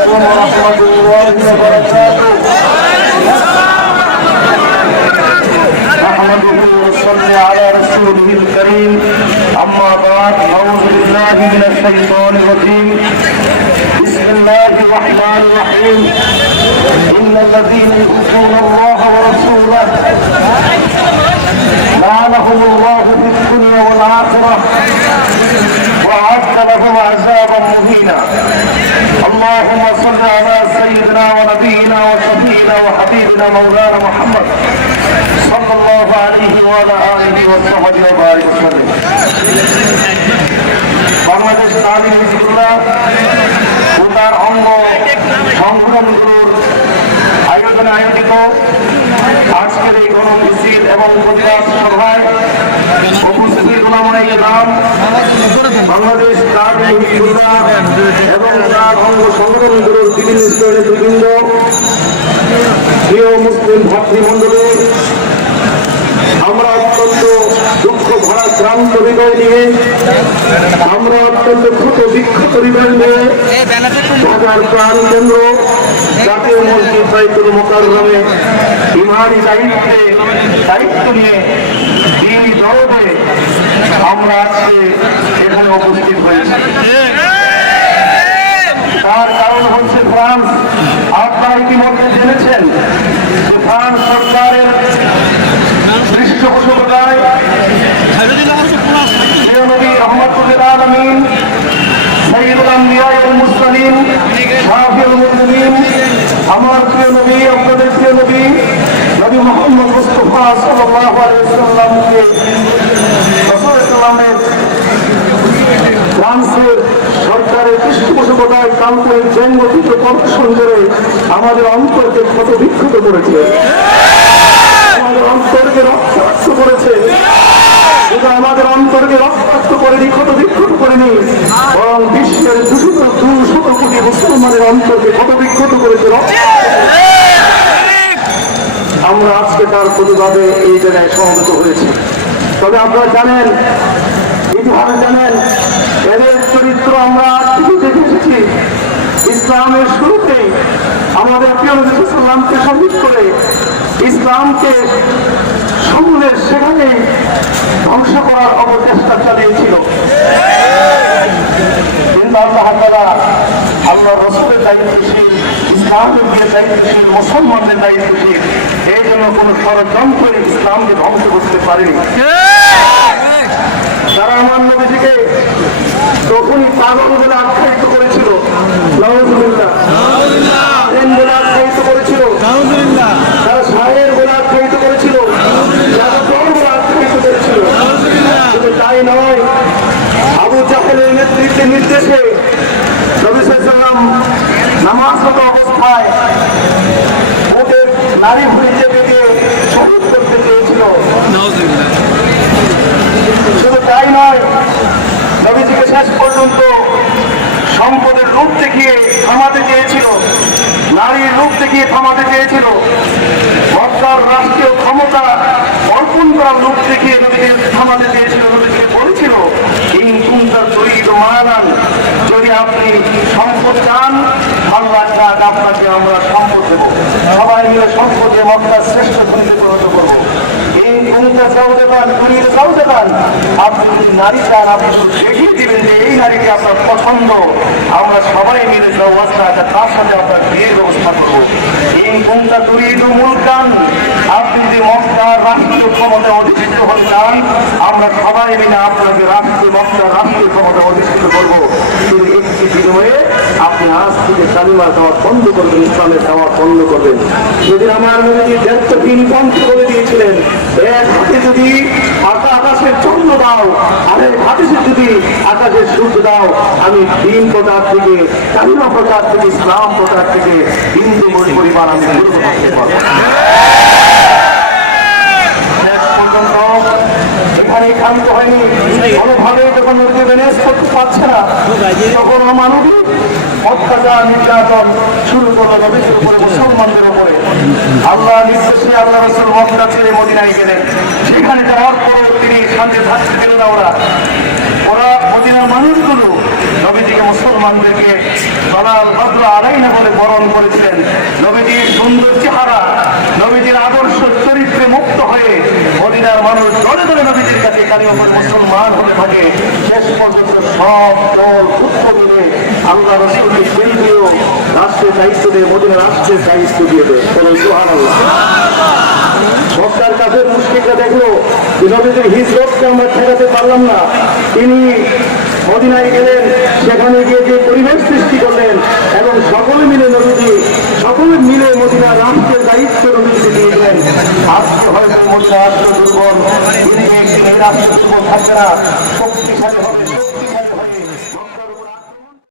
عليكم ورحمة الله وبركاته. نحمده ونصلي على رسوله الكريم. أما بعد، أعوذ بالله من الشيطان الرجيم. بسم الله الرحمن الرحيم. إن الذين يؤذون الله ورسوله لعنهم الله في الدنيا والآخرة وأعد لهم عذابا مهينا. اللهم صل على سيدنا ونبينا وشفيعنا وحبيبنا مولانا محمد صلى الله عليه وعلى آله وصحبه وبارك وسلم. Bangladesh Ali Hezbollah উদার অঙ্গ সংগ্রাম গ্রুপ আয়োজনে আয়োজিত আজকের এই গণমিছিল এবং প্রতিবাদ সভায় উপস্থিত ওলামায়ে কেরাম, বাংলাদেশ আলী হিজবুল্লাহ এবং তার অঙ্গ সংগঠন গ্রুপ বিভিন্ন স্তরের নেতৃবৃন্দ, প্রিয় মুসলিম ভাতৃমণ্ডলী, আমরা অত্যন্ত দুঃখ ভরা ক্রান্ত হৃদয় নিয়ে, আমরা অত্যন্ত ক্ষত বিক্ষত হৃদয় নিয়ে ঢাকার প্রাণ কেন্দ্র জাতীয় মসজিদ বাইতুল মোকাররমে ইমানি দায়িত্ব নিয়ে দিনই দরদে আমরা আজকে এখানে উপস্থিত হয়েছি। তার কারণ হচ্ছে ফ্রান্স। আপনারা ইতিমধ্যে জেনেছেন যে ফ্রান্স সরকারের পৃষ্ঠপোষকতায় নবী রহমাতুল আলামিন সাইয়্যিদুল আম্বিয়া ওয়াল মুরসালিন শাফিউল মুজরিমিন, আমার প্রিয় নবী, আপনাদের প্রিয় নবী নবী মুহাম্মদ মুস্তাফা সাল্লাল্লাহু আলাইহি ওয়াসাল্লামকে রাসূলের ফ্রান্সের সরকারের পৃষ্ঠপোষকতায় কাল্পনিক জন্মদিত প্রদর্শন করে আমাদের অন্তরকে ক্ষত বিক্ষত করেছে, আমাদের অন্তরকে রক্তাক্ত করেছে। শুধু আমাদের অন্তরকে রক্তাক্ত করেনি, ক্ষত বিক্ষত করেনি, বরং বিশ্বের 200 কোটি মুসলমানের অন্তরকে ক্ষত বিক্ষত করেছে। আমরা আজকে তার প্রতিবাদে এই জায়গায় সমবেত হয়েছি। তবে আপনারা জানেন, ইতিহাস জানেন, এদের চরিত্র আমরা দেখে এসেছি। ইসলামের শুরুতেই আমাদের প্রিয় নবী সাল্লাল্লাহু আলাইহি ওয়াসাল্লামকে শহীদ করে ইসলামকে সমূলের সেখানে ধ্বংস করার অপচেষ্টা চালিয়েছিল। কিন্তু আল্লাহ তাআলা আল্লাহ রাসূলের দায়িত্বশীল, ইসলামের দায়িত্বশীল, মুসলমানদের দায়িত্বশীল, এই জন্য কোনো ষড়যন্ত্র ইসলামকে ধ্বংস করতে পারেনি। তারা আমার নবীজিকে তখনই পাগল বলে আখ্যায়িত করেছিল, নাউযুবিল্লাহ, বলে আখ্যায়িত করেছিল, তারা শায়ের বলে আখ্যায়িত করেছিল, বলে আখ্যায়িত করেছিল। শুধু তাই নয়, আবু জাহেলের নেতৃত্বে নির্দেশে নবী সাল্লাল্লাহু আলাইহি ওয়াসাল্লাম নামাজরত অবস্থায় ওদের নারী ভুঁড়িতে বেঁধে শহীদ করতে চেয়েছিল। শুধু তাই নয়, নবীজিকে শেষ পর্যন্ত সম্পদের রূপ দেখিয়ে থামাতে চেয়েছিল, নারীর রূপ দেখিয়ে থামাতে চেয়েছিল, মক্কার রাষ্ট্রীয় ক্ষমতা অর্পণ করার রূপ দেখিয়ে নবীকে থামাতে চেয়েছিল। নবীকে বলেছিল, ইন কুনতা তুরিদু মালান, যদি আপনি সম্পদ চান, আল্লাহ চান আপনাকে আমরা সম্পদ দেব, সবাই মিলে সম্পদে মক্কার শ্রেষ্ঠ ধনীতে পরিণত করবো। আপনি যদি নারী চান, আপনি শুধু দেখিয়ে দিবেন যে এই নারীকে আপনার পছন্দ, আমরা সবাই মিলে ব্যবস্থা আছে, তার সাথে আপনার বিয়ের ব্যবস্থা করবো। এই কোনটা তুরিদু মুলকান, আপনি যদি মক্কার রাষ্ট্রীয় ক্ষমতা অধিষ্ঠিত হতে চান, আমরা সবাই মিলে আপনাকে মক্কার রাষ্ট্রীয় ক্ষমতা অধিষ্ঠিত করবো। কিন্তু একটি বিনিময়ে আপনি আজ থেকে কালিমার দাওয়াত বন্ধ করবেন, ইসলামের দাওয়াত বন্ধ করবেন। সেদিন আমার নবী দেড় পন্থ বলে দিয়েছিলেন, এক হাতে যদি আকাশের চন্দ্র দাও, আরেক হাতে যদি আকাশের সূর্য দাও, আমি দিন প্রচার থেকে, কালিমা প্রচার থেকে, ইসলাম প্রচার থেকে হিন্দু পরিবার আমি বিরত থাকতে পারবো। এখানে ক্ষান্ত হয়নি, কোনোভাবে যখন নদীকে ম্যানেজ করতে পারছে না, তখন অমানবিক অত্যাচার নির্যাতন শুরু করলো নবীর উপরে, মুসলমানদের উপরে। আল্লাহ নির্দেশে আল্লাহ রাসূল মক্কা ছেড়ে মদিনায় গেলেন। সেখানে যাওয়ার পর তিনি শান্তি থাকতে দিল না। ওরা মদিনার মানুষগুলো নবীজিকে, মুসলমানদেরকে দলাল কুর্রা আলাইনা বলে বরণ করেছিলেন। নবীজির সুন্দর চেহারা, নবীজির আদর্শ চরিত্রে মুক্ত হয়ে মদিনার মানুষ দলে দলে নবীজির কাছে কালিমা পড়ে মুসলমান হতে থাকে। শেষ পর্যন্ত সব দল উৎস মিলে আল্লাহ রসুলকে কেন্দ্রীয় রাষ্ট্রের দায়িত্ব দিয়ে মদিনা রাষ্ট্রের দায়িত্ব দিয়ে দেয়। সুবহানাল্লাহ। মক্কার কাছে মুশরিকরা দেখলো যে নবীজির হিজরতকে আমরা ঠেকাতে পারলাম না, তিনি মদিনায় গেলেন, সেখানে গিয়ে যে পরিবেশ সৃষ্টি করলেন এবং সকলে মিলে মদিনা রাষ্ট্রের দায়িত্ব নবীজিকে দিয়ে দিলেন। আজকে হয়তো মদিনা রাষ্ট্র দুর্বল, দিনে একদিন এই রাষ্ট্র দুর্বল থাকবে না, শক্তিশালী